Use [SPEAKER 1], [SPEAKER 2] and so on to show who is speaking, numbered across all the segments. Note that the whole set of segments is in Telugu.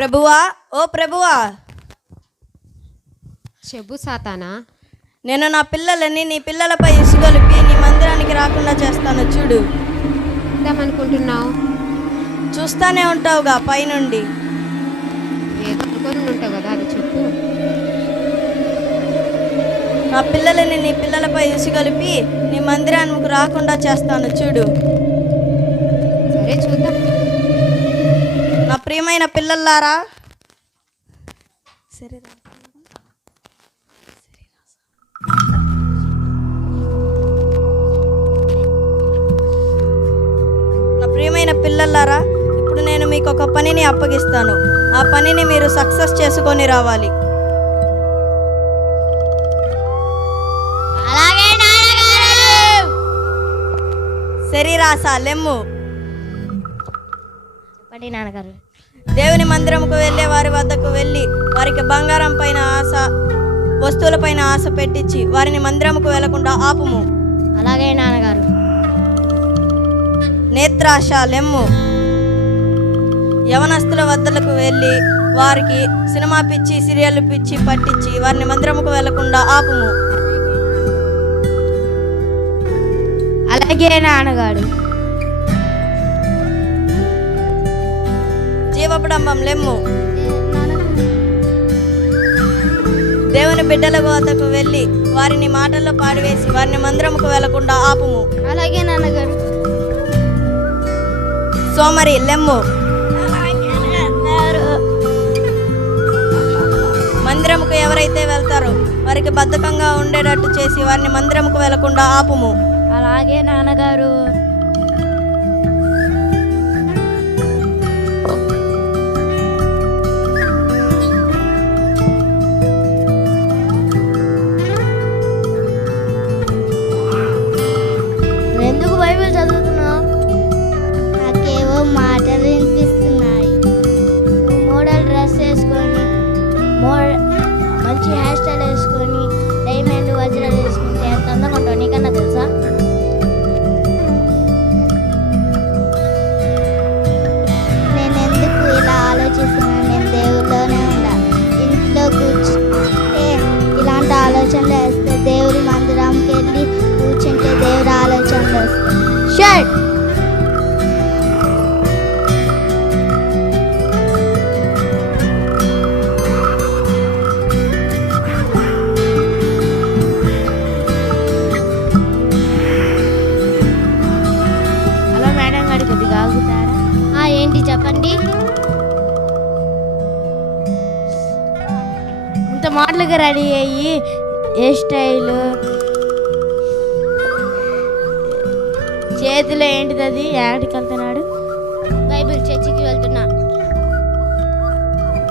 [SPEAKER 1] ప్రభువా ఓ ప్రభువా.
[SPEAKER 2] చెబు సాతానా.
[SPEAKER 1] నేను నా పిల్లలని నీ పిల్లలపై ఇసుగొలిపి నీ మందిరానికి రాకుండా చేస్తాను చూడు.
[SPEAKER 2] ఉందామనుకుంటున్నావు
[SPEAKER 1] చూస్తానే ఉంటావుగా పైనుండి.
[SPEAKER 2] ఏదో అనుకొని ఉంటావు కదా అది చెప్పు.
[SPEAKER 1] నా పిల్లలని నీ పిల్లలపై ఇసుగొలిపి నీ మందిరానికి రాకుండా చేస్తాను చూడు. ప్రియమైన పిల్లల్లారా? నా ప్రియమైన పిల్లల్లారా ఇప్పుడు నేను మీకు ఒక పనిని అప్పగిస్తాను. ఆ పనిని మీరు సక్సెస్ చేసుకొని రావాలి. శరీరాస లెమ్ము.
[SPEAKER 3] చెప్పండి నాన్నగారు.
[SPEAKER 1] దేవుని మందిరముకు వెళ్ళే వారి వద్దకు వెళ్ళి వారికి బంగారం పైన ఆశ వస్తువులపైన ఆశ పెట్టించి వారిని మందిరముకు వెళ్ళకుండా ఆపుము.
[SPEAKER 3] అలాగే నాన్నగారు.
[SPEAKER 1] నేత్రాశ లెమ్ము. యవనస్తుల వద్దలకు వెళ్ళి వారికి సినిమా పిచ్చి సీరియల్ పిచ్చి పట్టించి వారిని మందిరముకు వెళ్ళకుండా ఆపుము.
[SPEAKER 3] అలాగే నాన్నగారు.
[SPEAKER 1] జీవపడంబం లెమ్ము దేవుని బిడ్డల వద్దకు వెళ్ళి వారిని మాటల్లో పాడివేసి వారిని మందిరముకు వెళ్ళకుండా ఆపుము.
[SPEAKER 3] అలాగే నాన్నగారు.
[SPEAKER 1] సోమరి లెమ్ము. మందిరముకు ఎవరైతే వెళ్తారో వారికి బద్ధకంగా ఉండేటట్టు చేసి వారిని మందిరముకు వెళ్ళకుండా ఆపుము.
[SPEAKER 3] అలాగే నాన్నగారు. more. Munchie has మోడల్గా రెడీ అయ్యి ఏ స్టైలు? చేతిలో ఏంటిది అది? ఎక్కడికి వెళ్తున్నాడు? బైబిల్ చర్చికి వెళ్తున్నా.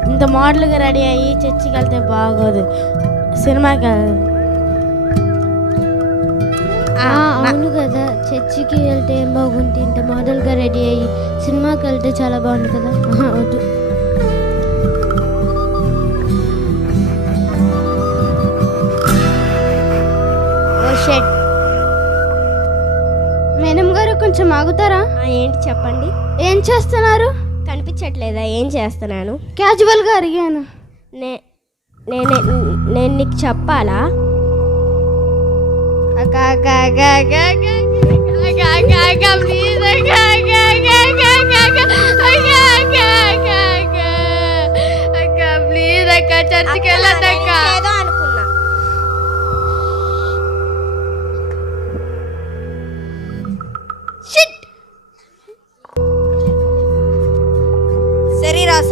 [SPEAKER 3] ఇంత మోడల్గా రెడీ అయ్యి చర్చికి వెళ్తే బాగోదు. సినిమాకి
[SPEAKER 4] అవును కదా. చర్చికి వెళ్తే ఏం బాగుంటుంది ఇంత మోడల్గా రెడీ అయ్యి సినిమాకి వెళ్తే చాలా బాగుంది కదా. వద్దు. ఆగుతారా
[SPEAKER 3] ఏంటి చెప్పండి.
[SPEAKER 4] ఏం చేస్తున్నారు?
[SPEAKER 3] కనిపించట్లేదా ఏం చేస్తున్నాను?
[SPEAKER 4] క్యాజువల్గా అడిగాను.
[SPEAKER 3] నే నేను నేను నీకు చెప్పాలా? అక్క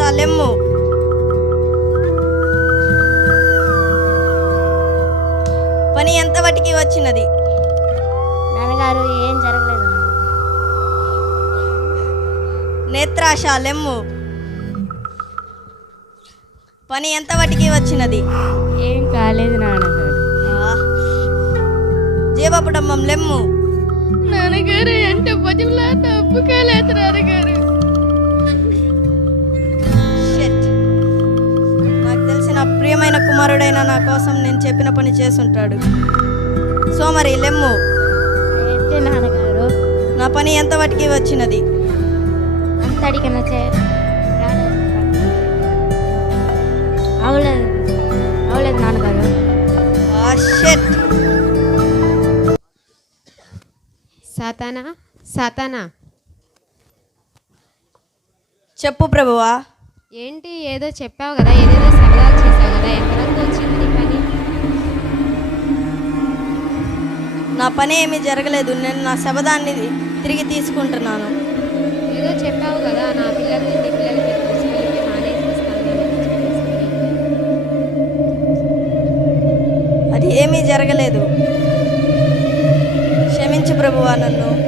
[SPEAKER 1] లెమ్ము పని ఎంత వాటికి వచ్చినది?
[SPEAKER 3] నాన్నగారు ఏం జరగలేదు.
[SPEAKER 1] నేత్రాశ లెమ్ము పని ఎంత వాటికి వచ్చినది?
[SPEAKER 3] ఏం కాలేదు నాన్నగారు.
[SPEAKER 1] ఆ. జీవపుటంబం లెమ్ము.
[SPEAKER 3] నాన్నగారు ఎంత పదిలా తప్పు కాలేదు నాన్నగారు.
[SPEAKER 1] కుమారుడైన నా కోసం నేను చెప్పిన పని చేసుంటాడు సోమరి లెమ్ము.
[SPEAKER 3] ఏంటి నాన్నగారు?
[SPEAKER 1] నా పని ఎంత వాటికి వచ్చినది?
[SPEAKER 4] అవలేదు. అవలేదు నాన్నగారు.
[SPEAKER 2] సాతానా? సాతానా?
[SPEAKER 1] చెప్పు ప్రభువా.
[SPEAKER 2] ఏంటి ఏదో చెప్పావు కదా ఏదేదో సరదాలు చేసావు కదా పని
[SPEAKER 1] ఏమీ జరగలేదు. నేను నా శబదాన్ని తిరిగి తీసుకుంటున్నాను.
[SPEAKER 2] ఏదో చెప్పావు కదా నా పిల్లల్ని నీ తీసుకెళ్ళి మానేసిస్తాను.
[SPEAKER 1] అది ఏమీ జరగలేదు. క్షమించు ప్రభువా నన్ను.